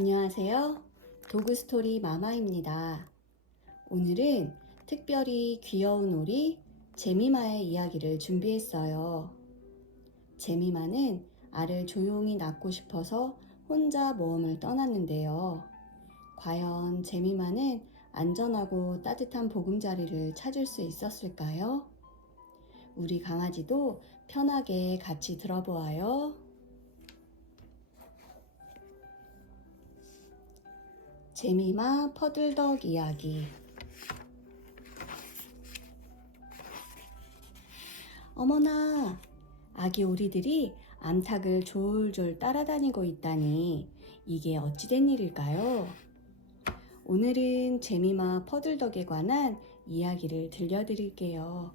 안녕하세요. 도그스토리 마마입니다. 오늘은 특별히 귀여운 오리 제미마의 이야기를 준비했어요. 제미마는 알을 조용히 낳고 싶어서 혼자 모험을 떠났는데요. 과연 제미마는 안전하고 따뜻한 보금자리를 찾을 수 있었을까요? 우리 강아지도 편하게 같이 들어보아요. 제미마 퍼들덕 이야기. 어머나, 아기 오리들이 암탉을 졸졸 따라다니고 있다니 이게 어찌된 일일까요? 오늘은 제미마 퍼들덕에 관한 이야기를 들려드릴게요.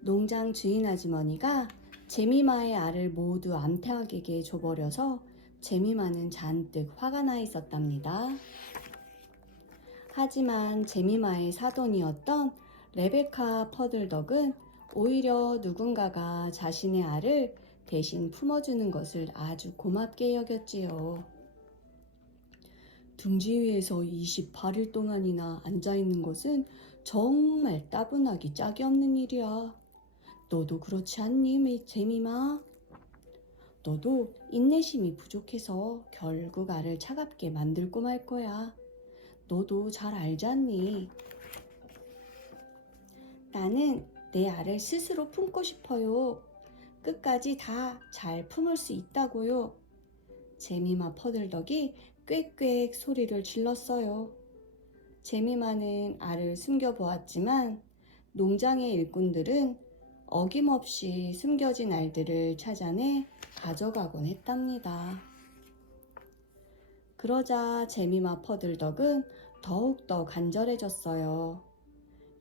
농장 주인 아주머니가 제미마의 알을 모두 암탉에게 줘버려서 제미마는 잔뜩 화가 나 있었답니다. 하지만 제미마의 사돈이었던 레베카 퍼들덕은 오히려 누군가가 자신의 알을 대신 품어주는 것을 아주 고맙게 여겼지요. 둥지 위에서 28일 동안이나 앉아있는 것은 정말 따분하기 짝이 없는 일이야. 너도 그렇지 않니, 제미마? 너도 인내심이 부족해서 결국 알을 차갑게 만들고 말 거야. 너도 잘 알지 않니? 나는 내 알을 스스로 품고 싶어요. 끝까지 다 잘 품을 수 있다고요. 제미마 퍼들덕이 꽥꽥 소리를 질렀어요. 제미마는 알을 숨겨보았지만 농장의 일꾼들은 어김없이 숨겨진 알들을 찾아내 가져가곤 했답니다. 그러자 제미마 퍼들덕은 더욱더 간절해졌어요.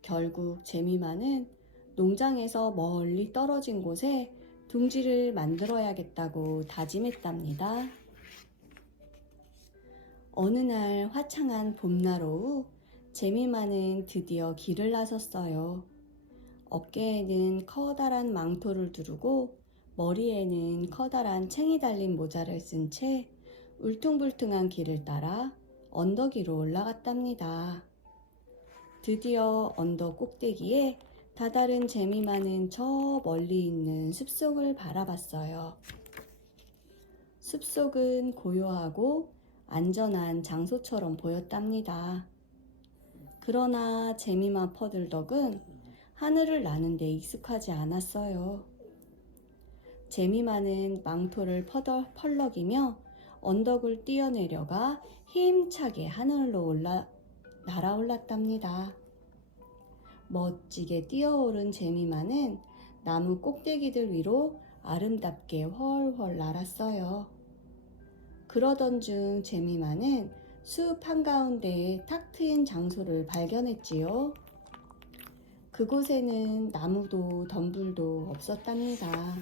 결국 제미마는 농장에서 멀리 떨어진 곳에 둥지를 만들어야겠다고 다짐했답니다. 어느 날 화창한 봄날 오후 제미마는 드디어 길을 나섰어요. 어깨에는 커다란 망토를 두르고 머리에는 커다란 챙이 달린 모자를 쓴 채 울퉁불퉁한 길을 따라 언덕 위로 올라갔답니다. 드디어 언덕 꼭대기에 다다른 제미마는 저 멀리 있는 숲속을 바라봤어요. 숲속은 고요하고 안전한 장소처럼 보였답니다. 그러나 제미마 퍼들덕은 하늘을 나는 데 익숙하지 않았어요. 제미마는 망토를 펄럭이며 언덕을 뛰어내려가 힘차게 하늘로 날아올랐답니다. 멋지게 뛰어오른 제미마는 나무 꼭대기들 위로 아름답게 훨훨 날았어요. 그러던 중 제미마는 숲 한가운데에 탁 트인 장소를 발견했지요. 그곳에는 나무도 덤불도 없었답니다.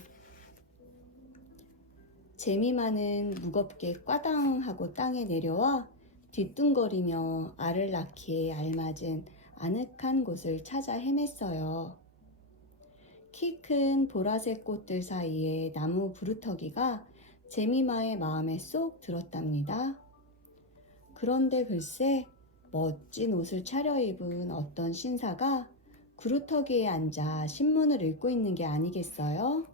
제미마는 무겁게 꽈당 하고 땅에 내려와 뒤뚱거리며 알을 낳기에 알맞은 아늑한 곳을 찾아 헤맸어요. 키 큰 보라색 꽃들 사이에 나무 부루터기가 제미마의 마음에 쏙 들었답니다. 그런데 글쎄 멋진 옷을 차려입은 어떤 신사가 구루터기에 앉아 신문을 읽고 있는 게 아니겠어요?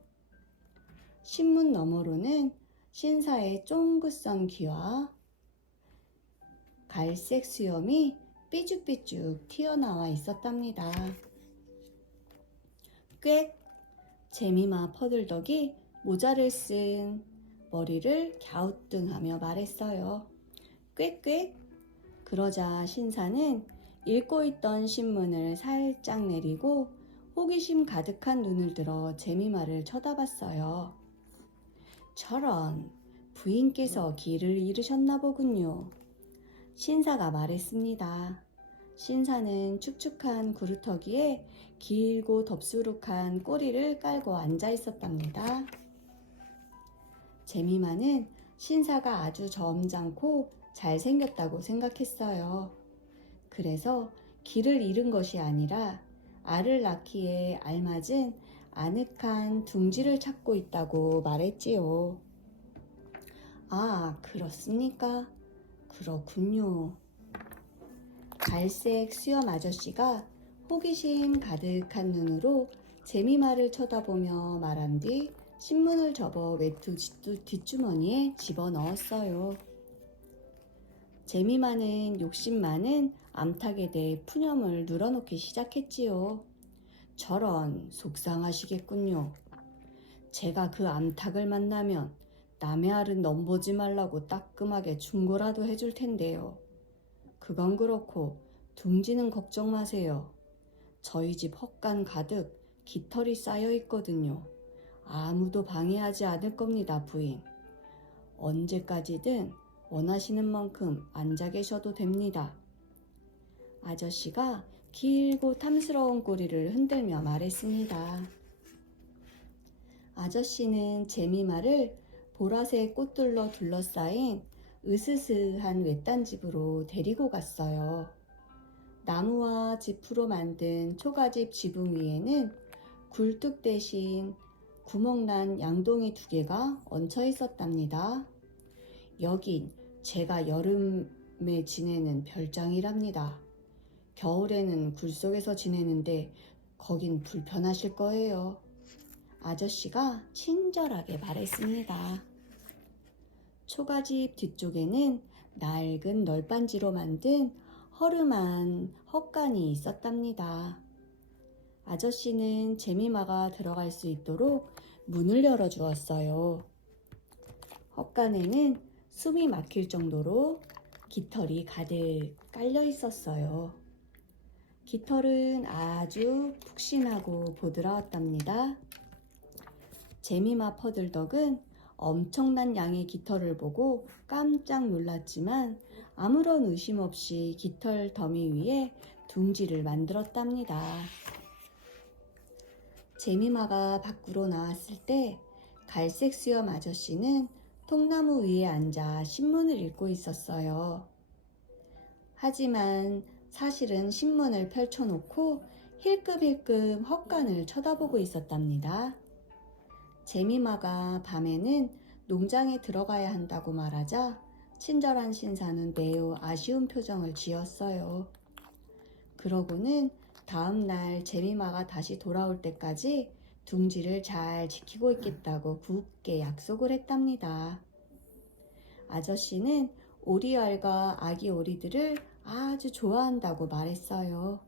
신문 너머로는 신사의 쫑긋선 귀와 갈색 수염이 삐죽삐죽 튀어나와 있었답니다. 꽥! 제미마 퍼들덕이 모자를 쓴 머리를 갸우뚱하며 말했어요. 꽥꽥! 그러자 신사는 읽고 있던 신문을 살짝 내리고 호기심 가득한 눈을 들어 제미마를 쳐다봤어요. 저런, 부인께서 길을 잃으셨나 보군요. 신사가 말했습니다. 신사는 축축한 구루터기에 길고 덥수룩한 꼬리를 깔고 앉아 있었답니다. 제미마는 신사가 아주 점잖고 잘생겼다고 생각했어요. 그래서 길을 잃은 것이 아니라 알을 낳기에 알맞은 아늑한 둥지를 찾고 있다고 말했지요. 아, 그렇습니까? 그렇군요. 갈색 수염 아저씨가 호기심 가득한 눈으로 재미마를 쳐다보며 말한 뒤 신문을 접어 외투 뒷주머니에 집어넣었어요. 재미마는 욕심 많은 암탉에 대해 푸념을 눌어놓기 시작했지요. 저런, 속상하시겠군요. 제가 그 암탉을 만나면 남의 알은 넘보지 말라고 따끔하게 충고라도 해줄 텐데요. 그건 그렇고 둥지는 걱정 마세요. 저희 집 헛간 가득 깃털이 쌓여 있거든요. 아무도 방해하지 않을 겁니다, 부인. 언제까지든 원하시는 만큼 앉아 계셔도 됩니다. 아저씨가 길고 탐스러운 꼬리를 흔들며 말했습니다. 아저씨는 재미마를 보라색 꽃들로 둘러싸인 으스스한 외딴 집으로 데리고 갔어요. 나무와 지프로 만든 초가집 지붕 위에는 굴뚝 대신 구멍난 양동이 2개가 얹혀 있었답니다. 여긴 제가 여름에 지내는 별장이랍니다. 겨울에는 굴 속에서 지내는데 거긴 불편하실 거예요. 아저씨가 친절하게 말했습니다. 초가집 뒤쪽에는 낡은 널빤지로 만든 허름한 헛간이 있었답니다. 아저씨는 재미마가 들어갈 수 있도록 문을 열어주었어요. 헛간에는 숨이 막힐 정도로 깃털이 가득 깔려 있었어요. 깃털은 아주 푹신하고 보드라웠답니다. 재미마 퍼들덕은 엄청난 양의 깃털을 보고 깜짝 놀랐지만 아무런 의심 없이 깃털 더미 위에 둥지를 만들었답니다. 재미마가 밖으로 나왔을 때 갈색 수염 아저씨는 통나무 위에 앉아 신문을 읽고 있었어요. 하지만 사실은 신문을 펼쳐놓고 힐끔힐끔 헛간을 쳐다보고 있었답니다. 재미마가 밤에는 농장에 들어가야 한다고 말하자 친절한 신사는 매우 아쉬운 표정을 지었어요. 그러고는 다음 날 재미마가 다시 돌아올 때까지 둥지를 잘 지키고 있겠다고 굳게 약속을 했답니다. 아저씨는 오리알과 아기 오리들을 아주 좋아한다고 말했어요.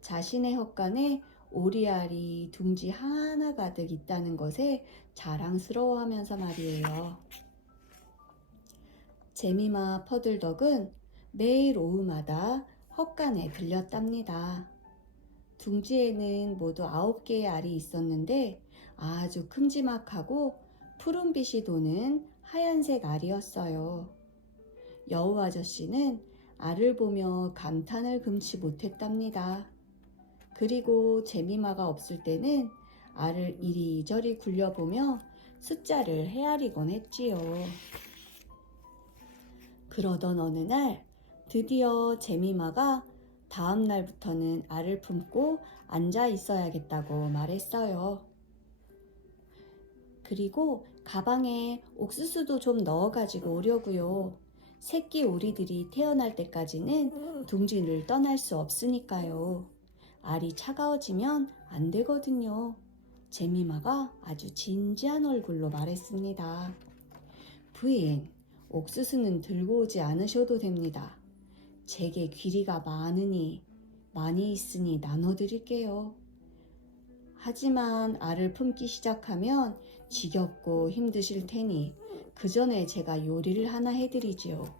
자신의 헛간에 오리알이 둥지 하나 가득 있다는 것에 자랑스러워하면서 말이에요. 재미마 퍼들덕은 매일 오후마다 헛간에 들렸답니다. 둥지에는 모두 9개의 알이 있었는데 아주 큼지막하고 푸른빛이 도는 하얀색 알이었어요. 여우 아저씨는 알을 보며 감탄을 금치 못했답니다. 그리고 재미마가 없을 때는 알을 이리저리 굴려보며 숫자를 헤아리곤 했지요. 그러던 어느 날 드디어 재미마가 다음 날부터는 알을 품고 앉아 있어야겠다고 말했어요. 그리고 가방에 옥수수도 좀 넣어가지고 오려고요. 새끼 오리들이 태어날 때까지는 둥지를 떠날 수 없으니까요. 알이 차가워지면 안 되거든요. 재미마가 아주 진지한 얼굴로 말했습니다. 부인, 옥수수는 들고 오지 않으셔도 됩니다. 제게 귀리가 많이 있으니 나눠드릴게요. 하지만 알을 품기 시작하면 지겹고 힘드실 테니 그 전에 제가 요리를 하나 해드리지요.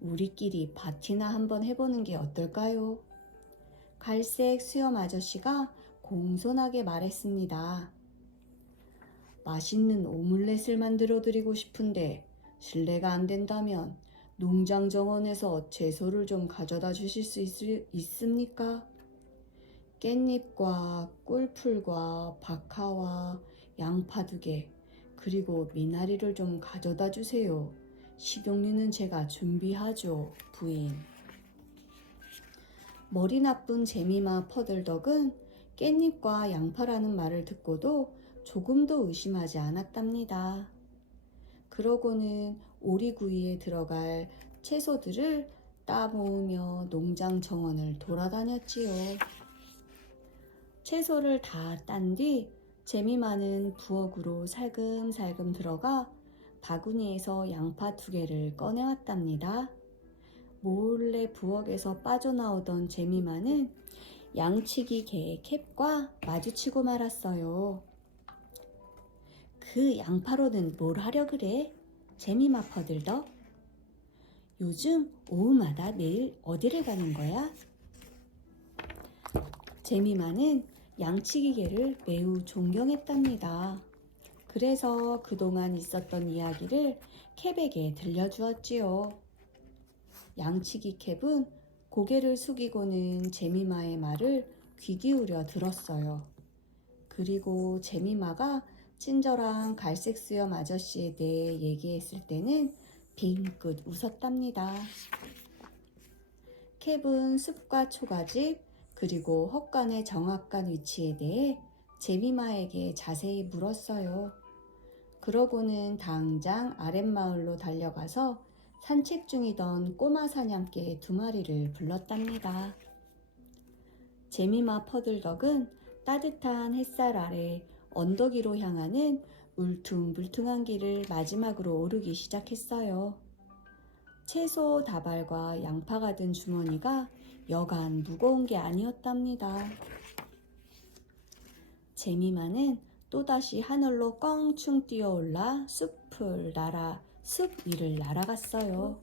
우리끼리 파티나 한번 해보는 게 어떨까요? 갈색 수염 아저씨가 공손하게 말했습니다. 맛있는 오믈렛을 만들어 드리고 싶은데 실례가 안 된다면 농장 정원에서 채소를 좀 가져다 주실 수 있습니까? 깻잎과 꿀풀과 박하와 양파 2개, 그리고 미나리를 좀 가져다 주세요. 식용유는 제가 준비하죠, 부인. 머리 나쁜 재미마 퍼들덕은 깻잎과 양파라는 말을 듣고도 조금도 의심하지 않았답니다. 그러고는 오리구이에 들어갈 채소들을 따모으며 농장 정원을 돌아다녔지요. 채소를 다 딴 뒤 재미많은 부엌으로 살금살금 들어가 바구니에서 양파 2개를 꺼내왔답니다. 몰래 부엌에서 빠져나오던 재미만은 양치기 개 캡과 마주치고 말았어요. 그 양파로는 뭘 하려 그래? 재미마 퍼들덕? 요즘 오후마다 매일 어디를 가는 거야? 재미마는 양치기 개를 매우 존경했답니다. 그래서 그동안 있었던 이야기를 캡에게 들려주었지요. 양치기 캡은 고개를 숙이고는 재미마의 말을 귀 기울여 들었어요. 그리고 재미마가 친절한 갈색 수염 아저씨에 대해 얘기했을 때는 빙긋 웃었답니다. 캡은 숲과 초가집 그리고 헛간의 정확한 위치에 대해 재미마에게 자세히 물었어요. 그러고는 당장 아랫마을로 달려가서 산책 중이던 꼬마 사냥개 2마리를 불렀답니다. 재미마 퍼들덕은 따뜻한 햇살 아래 언덕 위로 향하는 울퉁불퉁한 길을 마지막으로 오르기 시작했어요. 채소 다발과 양파가 든 주머니가 여간 무거운 게 아니었답니다. 재미마는 또다시 하늘로 껑충 뛰어올라 숲 위를 날아갔어요.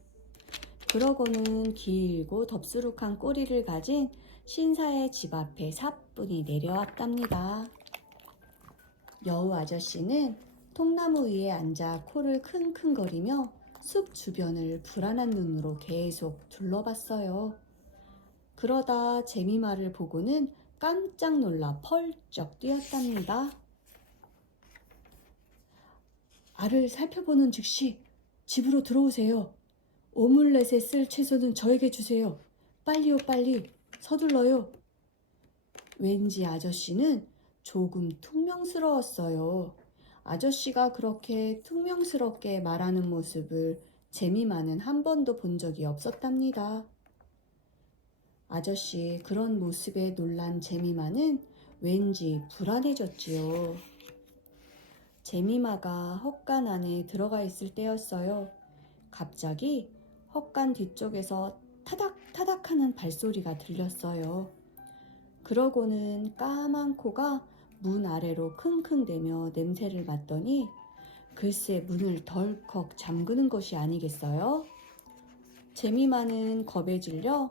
그러고는 길고 덥수룩한 꼬리를 가진 신사의 집 앞에 사뿐히 내려왔답니다. 여우 아저씨는 통나무 위에 앉아 코를 킁킁거리며 숲 주변을 불안한 눈으로 계속 둘러봤어요. 그러다 재미마를 보고는 깜짝 놀라 펄쩍 뛰었답니다. 알을 살펴보는 즉시 집으로 들어오세요. 오믈렛에 쓸 채소는 저에게 주세요. 빨리요, 빨리. 서둘러요. 왠지 아저씨는 조금 퉁명스러웠어요. 아저씨가 그렇게 퉁명스럽게 말하는 모습을 재미마는 한 번도 본 적이 없었답니다. 아저씨의 그런 모습에 놀란 재미마는 왠지 불안해졌지요. 재미마가 헛간 안에 들어가 있을 때였어요. 갑자기 헛간 뒤쪽에서 타닥타닥 하는 발소리가 들렸어요. 그러고는 까만 코가 문 아래로 킁킁대며 냄새를 맡더니 글쎄 문을 덜컥 잠그는 것이 아니겠어요? 재미마는 겁에 질려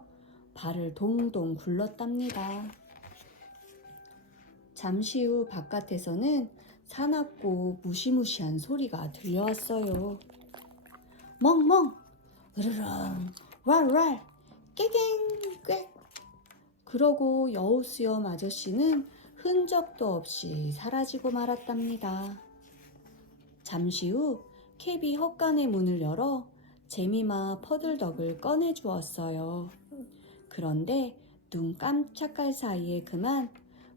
발을 동동 굴렀답니다. 잠시 후 바깥에서는 사납고 무시무시한 소리가 들려왔어요. 멍멍, 으르렁, 왈왈, 깨갱, 꽥. 그러고 여우수염 아저씨는 흔적도 없이 사라지고 말았답니다. 잠시 후 캡이 헛간의 문을 열어 재미마 퍼들덕을 꺼내주었어요. 그런데 눈 깜짝할 사이에 그만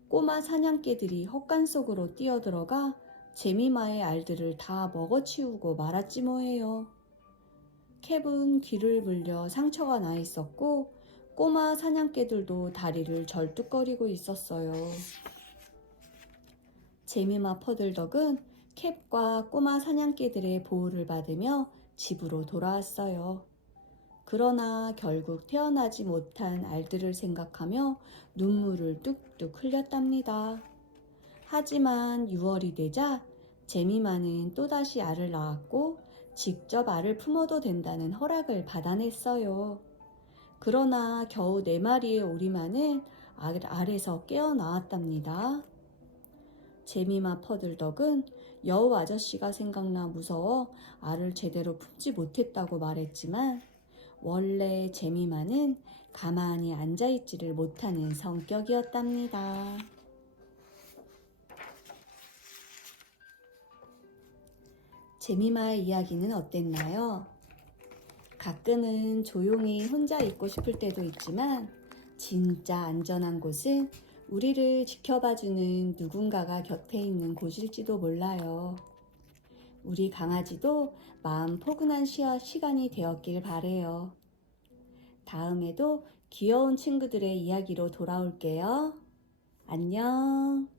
꼬마 사냥개들이 헛간 속으로 뛰어들어가 재미마의 알들을 다 먹어치우고 말았지 뭐예요. 캡은 귀를 물려 상처가 나 있었고 꼬마 사냥개들도 다리를 절뚝거리고 있었어요. 재미마 퍼들덕은 캡과 꼬마 사냥개들의 보호를 받으며 집으로 돌아왔어요. 그러나 결국 태어나지 못한 알들을 생각하며 눈물을 뚝뚝 흘렸답니다. 하지만 6월이 되자 재미마는 또다시 알을 낳았고 직접 알을 품어도 된다는 허락을 받아냈어요. 그러나 겨우 4마리의 오리만은 알에서 깨어나왔답니다. 재미마 퍼들덕은 여우 아저씨가 생각나 무서워 알을 제대로 품지 못했다고 말했지만 원래 재미마는 가만히 앉아있지를 못하는 성격이었답니다. 재미마의 이야기는 어땠나요? 가끔은 조용히 혼자 있고 싶을 때도 있지만 진짜 안전한 곳은 우리를 지켜봐주는 누군가가 곁에 있는 곳일지도 몰라요. 우리 강아지도 마음 포근한 시간이 되었길 바래요. 다음에도 귀여운 친구들의 이야기로 돌아올게요. 안녕.